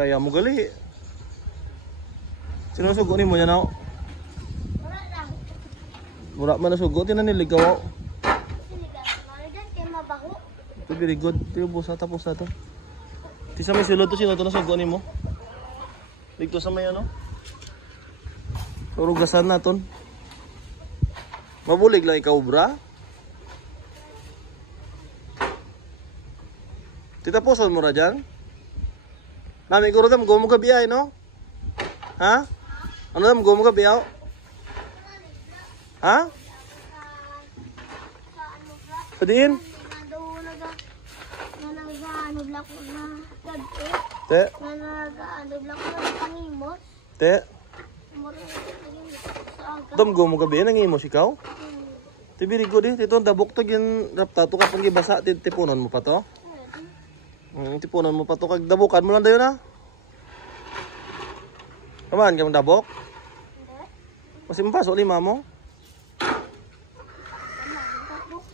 Kaya mo gali. Sinusugo ni mo yan ako. Wala lang. Mura man nasugo, tinaniligaw ako. Sinigang. Marigan kay mabaho. Ito very good. Ito yung busa, tapos na to. Ito sa may sulod to, sino to nasugo ni mo? Dito sa may ano? Turugasan na ton. Mabulig lang ikaw, bra. Titapuson mo ra dyan? Nami ko rin, gumo gabi ay, no? Ha? Ano naman, gumo gabi ay? Ha? Sa diin? Te? Te? Dam gumo gabi, nangimos ikaw? Tibiri ko di, tito, dabok to, ginrapta to, kapag ibasa, tipunan mo pa to? Tipunan mo pa to, kag dabukan mo lang dayo na. Kaman ka dabok? Kasi mapasok lima mo.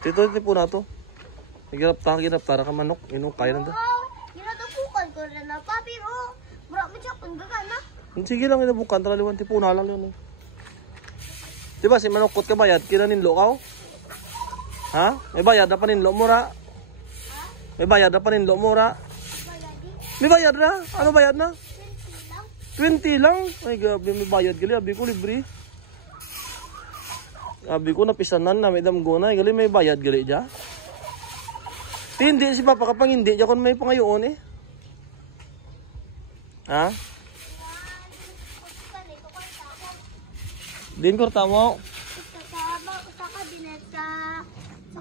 Tito, tipunan to. Ginrapta ka manok, inukay lang to. Ginadabukan ko rin na pa, pero marami siya kung gagana. Sige lang, inabukan, talaliwan, tipunan lang yun. Diba si manukot ka bayad, kinaninlo ka? Ha? May bayad na paninlo mo ra? May bayad na paninlo mo ra? May bayad na? Ano bayad na? 20 lang? Ay gabi, may bayad gali. Abi ko libre. Abi ko napisanan na may damgo na. Gali may bayad gali dya. Hindi si Papa kapag hindi dya kung may pangayoon eh. Ha? Din korta mo. Sa kabinet sa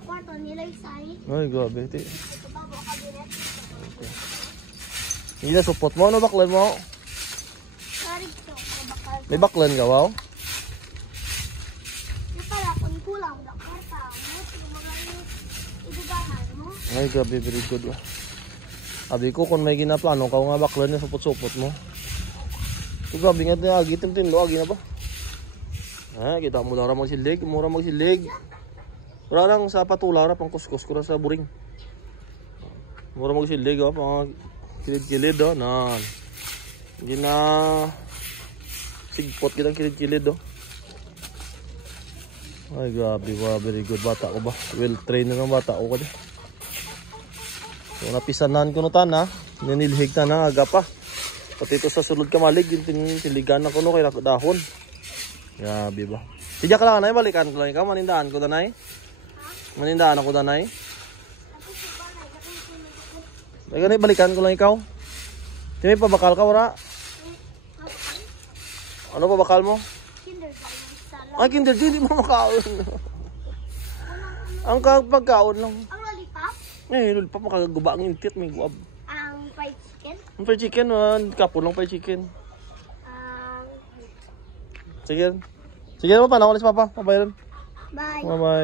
kwarto nila isay. Ay gabi. Ito ba ba kabinet? Hindi na support mo. Ano baklan mo? Sorry to, bakal. May baklan ka, wow? Pala, kung kulang na kwarta mo, mga idugahan mo. Ay gabi, very good. Abi ko kung may ginaplano ka nga baklan na support-support mo. Ito gabi nga na agi, timlo, agi na ba? Ha, kita mo lang magsilig, mura magsilig. Wala lang sa patula, pang kuskus ko sa buring. Mura magsilig, pang kilid-kilid, nan. Gina sigpot kitang kilid-kilid, Ay, grabe, very good bata ko ba? Well trained ng bata ko kasi. So, napisanan ko nutan, ha? Ninilhig na aga pa. Pati ito sa sulod kamalig, yung tiligan na ko, kaya dahon. Grabe ba? Tidya ka lang, Nay, balikan ko lang ikaw, manindaan ko, Danay. Manindaan ako, Danay. Ganay, balikan ko lang ikaw. May pabakal ka, wala? Ano pabakal mo? Kinder Ay, kinder, hindi mo makaon. Ang pagkaon lang. Ang lollipop? Eh, lollipop, makagaguba ang intit, may guab. Ang fried chicken? Ang fried chicken, kapo lang fried chicken. Sige. Sige naman, paano ko si Papa? Pabayaran. Bye. Bye-bye.